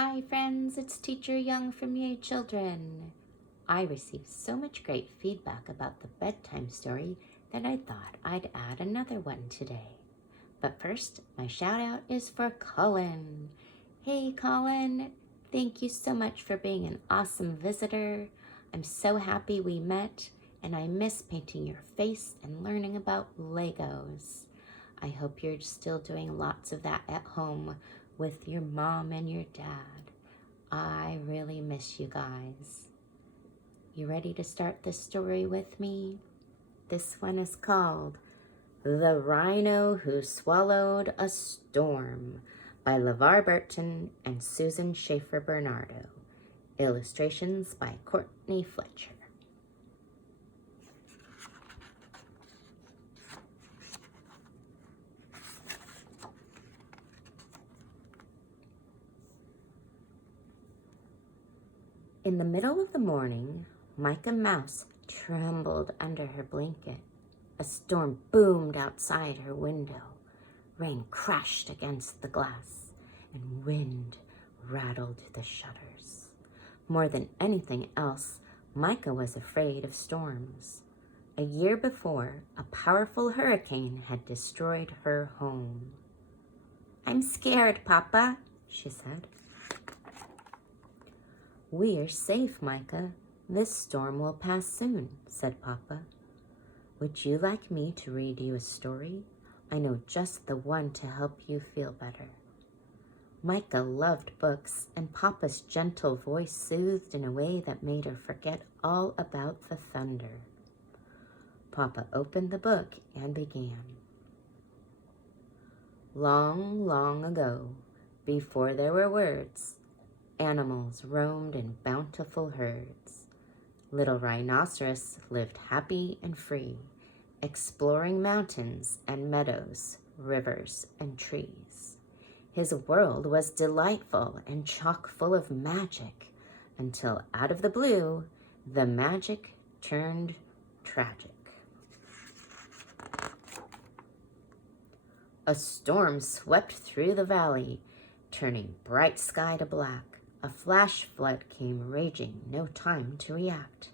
Hi friends, it's Teacher Young from Yay Children. I received so much great feedback about the bedtime story that I thought I'd add another one today. But first, my shout out is for Colin. Hey Colin, thank you so much for being an awesome visitor. I'm so happy we met, and I miss painting your face and learning about Legos. I hope you're still doing lots of that at home with your mom and your dad. I really miss you guys. You ready to start this story with me? This one is called The Rhino Who Swallowed a Storm by LeVar Burton and Susan Schaefer Bernardo. Illustrations by Courtney Fletcher. In the middle of the morning, Micah Mouse trembled under her blanket. A storm boomed outside her window. Rain crashed against the glass, and wind rattled the shutters. More than anything else, Micah was afraid of storms. A year before, a powerful hurricane had destroyed her home. "I'm scared, Papa," she said. "We're safe, Micah. This storm will pass soon," said Papa. "Would you like me to read you a story? I know just the one to help you feel better." Micah loved books, and Papa's gentle voice soothed in a way that made her forget all about the thunder. Papa opened the book and began. Long, long ago, before there were words, animals roamed in bountiful herds. Little Rhinoceros lived happy and free, exploring mountains and meadows, rivers and trees. His world was delightful and chock full of magic, until out of the blue, the magic turned tragic. A storm swept through the valley, turning bright sky to black. A flash flood came raging, no time to react.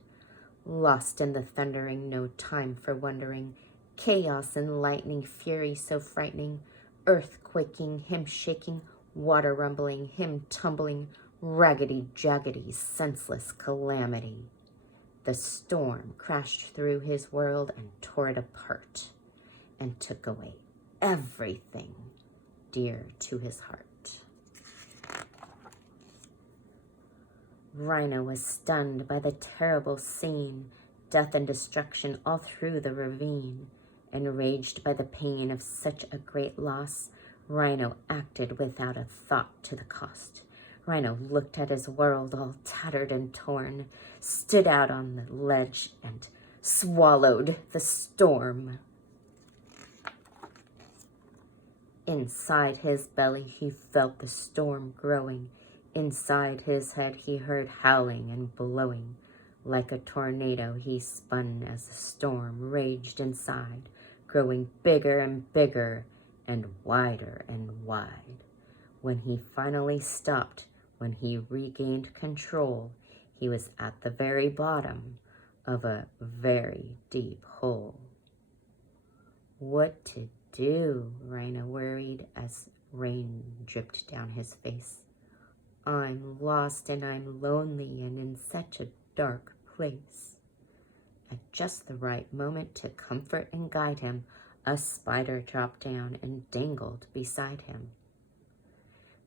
Lost in the thundering, no time for wondering. Chaos and lightning, fury so frightening. Earth quaking, him shaking. Water rumbling, him tumbling. Raggedy, jaggedy, senseless calamity. The storm crashed through his world and tore it apart, and took away everything dear to his heart. Rhino was stunned by the terrible scene, death and destruction all through the ravine. Enraged by the pain of such a great loss, Rhino acted without a thought to the cost. Rhino looked at his world all tattered and torn, stood out on the ledge, and swallowed the storm. Inside his belly he felt the storm growing. Inside his head he heard howling and blowing. Like a tornado he spun as the storm raged inside, growing bigger and bigger and wider and wide. When he finally stopped, when he regained control, he was at the very bottom of a very deep hole. What to do? Rhino worried as rain dripped down his face. "I'm lost and I'm lonely and in such a dark place." At just the right moment to comfort and guide him, a spider dropped down and dangled beside him.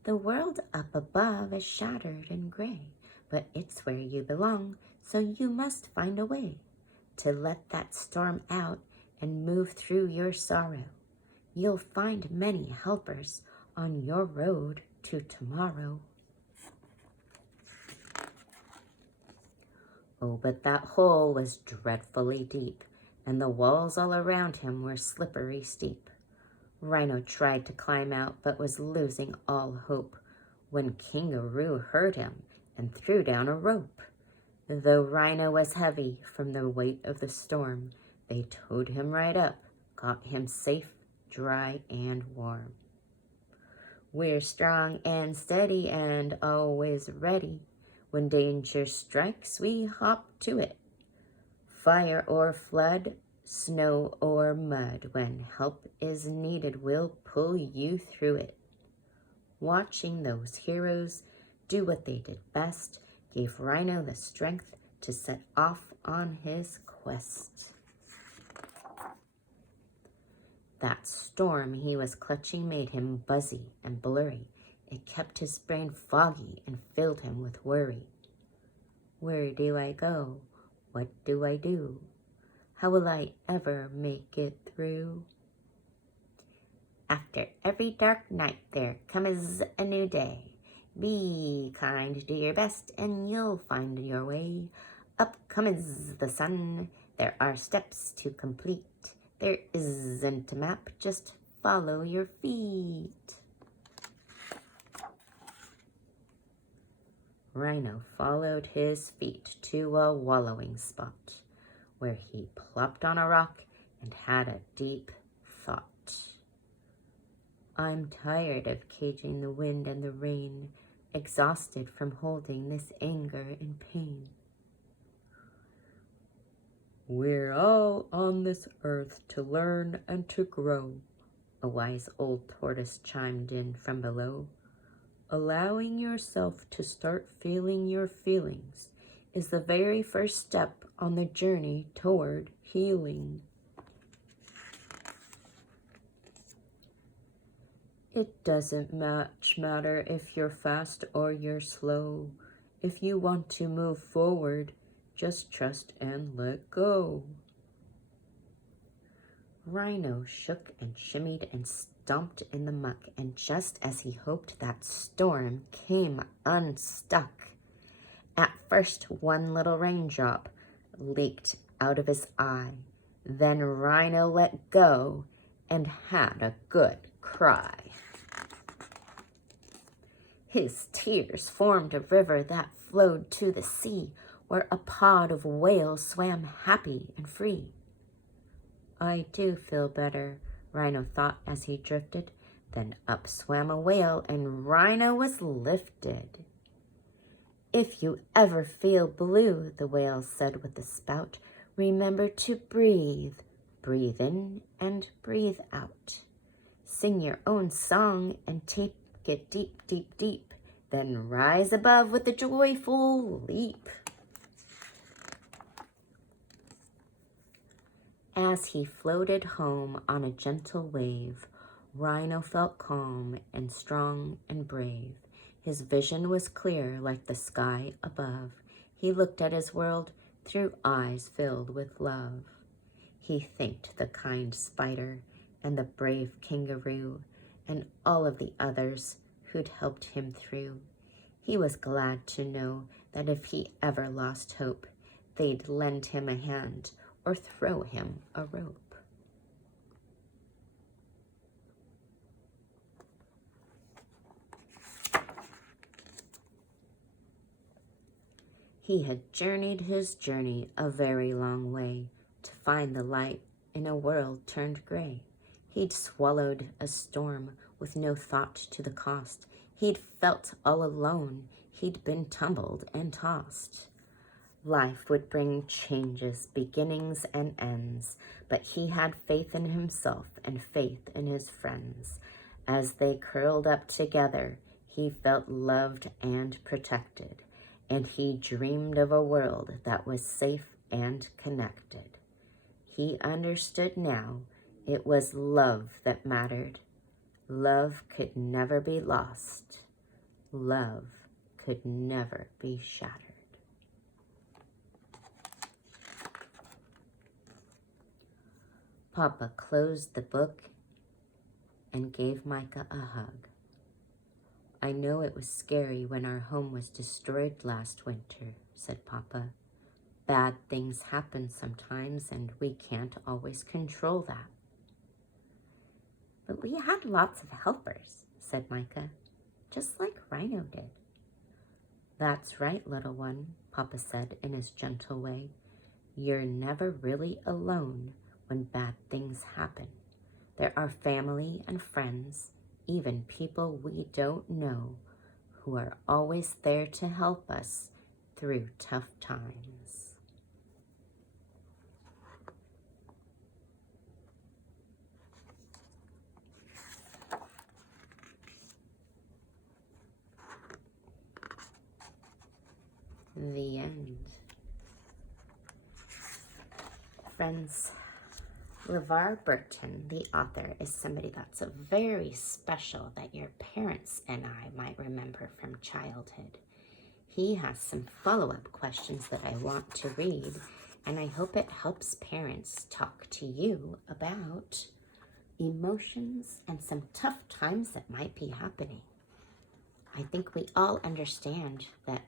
"The world up above is shattered and gray, but it's where you belong, so you must find a way to let that storm out and move through your sorrow. You'll find many helpers on your road to tomorrow." Oh, but that hole was dreadfully deep, and the walls all around him were slippery steep. Rhino tried to climb out, but was losing all hope, when Kangaroo heard him and threw down a rope. Though Rhino was heavy from the weight of the storm, they towed him right up, got him safe, dry, and warm. We're strong and steady and always ready. When danger strikes, we hop to it. Fire or flood, snow or mud, when help is needed, we'll pull you through it. Watching those heroes do what they did best gave Rhino the strength to set off on his quest. That storm he was clutching made him buzzy and blurry. It kept his brain foggy and filled him with worry. Where do I go? What do I do? How will I ever make it through? After every dark night there comes a new day. Be kind, do your best, and you'll find your way. Up comes the sun, there are steps to complete. There isn't a map, just follow your feet. Rhino followed his feet to a wallowing spot, where he plopped on a rock and had a deep thought. I'm tired of caging the wind and the rain, exhausted from holding this anger and pain. We're all on this earth to learn and to grow, a wise old tortoise chimed in from below. Allowing yourself to start feeling your feelings is the very first step on the journey toward healing. It doesn't much matter if you're fast or you're slow. If you want to move forward, just trust and let go. Rhino shook and shimmied and stomped in the muck, and just as he hoped, that storm came unstuck. At first, one little raindrop leaked out of his eye. Then Rhino let go and had a good cry. His tears formed a river that flowed to the sea, where a pod of whales swam happy and free. I do feel better, Rhino thought as he drifted. Then up swam a whale, and Rhino was lifted. If you ever feel blue, the whale said with a spout, remember to breathe. Breathe in and breathe out. Sing your own song and take it deep, deep, deep. Then rise above with a joyful leap. As he floated home on a gentle wave, Rhino felt calm and strong and brave. His vision was clear like the sky above. He looked at his world through eyes filled with love. He thanked the kind spider and the brave kangaroo and all of the others who'd helped him through. He was glad to know that if he ever lost hope, they'd lend him a hand or throw him a rope. He had journeyed his journey a very long way to find the light in a world turned gray. He'd swallowed a storm with no thought to the cost. He'd felt all alone. He'd been tumbled and tossed. Life would bring changes, beginnings and ends, but he had faith in himself and faith in his friends. As they curled up together, he felt loved and protected, and he dreamed of a world that was safe and connected. He understood now it was love that mattered. Love could never be lost. Love could never be shattered. Papa closed the book and gave Micah a hug. I know it was scary when our home was destroyed last winter, said Papa. Bad things happen sometimes, and we can't always control that. But we had lots of helpers, said Micah, just like Rhino did. That's right, little one, Papa said in his gentle way. You're never really alone when bad things happen. There are family and friends even people we don't know, who are always there to help us through tough times. The end. Friends, LeVar Burton, the author, is somebody that's very special that your parents and I might remember from childhood. He has some follow-up questions that I want to read, and I hope it helps parents talk to you about emotions and some tough times that might be happening. I think we all understand that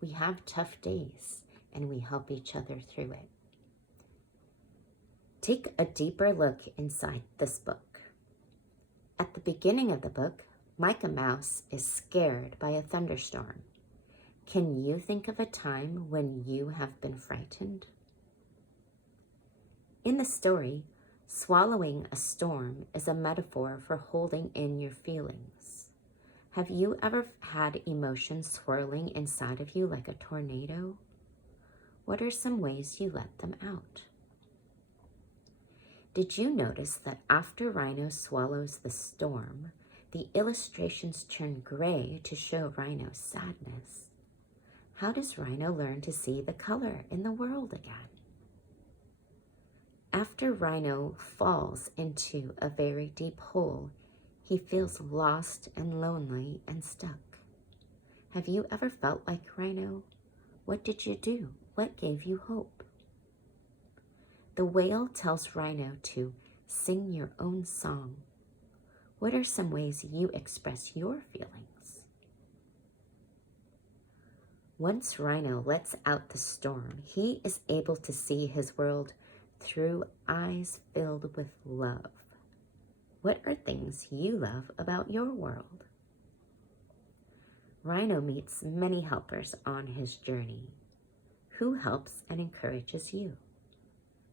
we have tough days and we help each other through it. Take a deeper look inside this book. At the beginning of the book, Micah Mouse is scared by a thunderstorm. Can you think of a time when you have been frightened? In the story, swallowing a storm is a metaphor for holding in your feelings. Have you ever had emotions swirling inside of you like a tornado? What are some ways you let them out? Did you notice that after Rhino swallows the storm, the illustrations turn gray to show Rhino's sadness? How does Rhino learn to see the color in the world again? After Rhino falls into a very deep hole, he feels lost and lonely and stuck. Have you ever felt like Rhino? What did you do? What gave you hope? The whale tells Rhino to sing your own song. What are some ways you express your feelings? Once Rhino lets out the storm, he is able to see his world through eyes filled with love. What are things you love about your world? Rhino meets many helpers on his journey. Who helps and encourages you?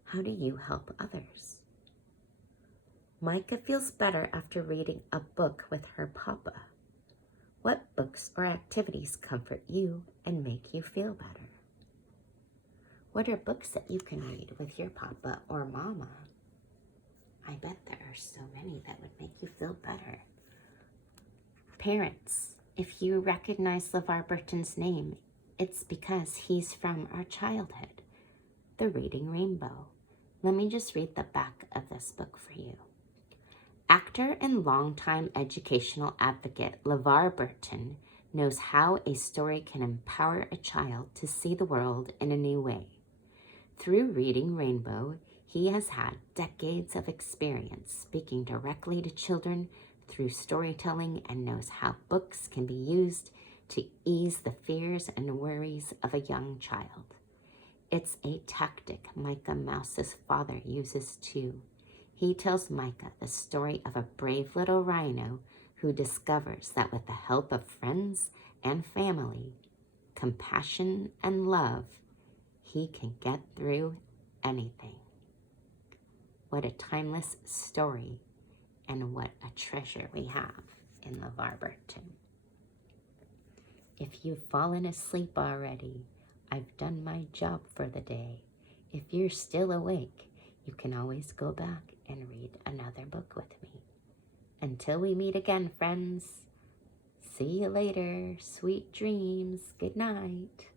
How do you help others? Micah feels better after reading a book with her papa. What books or activities comfort you and make you feel better? What are books that you can read with your papa or mama? I bet there are so many that would make you feel better. Parents, if you recognize LeVar Burton's name, it's because he's from our childhood, The Reading Rainbow. Let me just read the back of this book for you. Actor and longtime educational advocate LeVar Burton knows how a story can empower a child to see the world in a new way. Through Reading Rainbow, he has had decades of experience speaking directly to children through storytelling and knows how books can be used to ease the fears and worries of a young child. It's a tactic Micah Mouse's father uses too. He tells Micah the story of a brave little rhino who discovers that with the help of friends and family, compassion and love, he can get through anything. What a timeless story, and what a treasure we have in LeVar Burton. If you've fallen asleep already, I've done my job for the day. If you're still awake, you can always go back and read another book with me. Until we meet again, friends, see you later. Sweet dreams. Good night.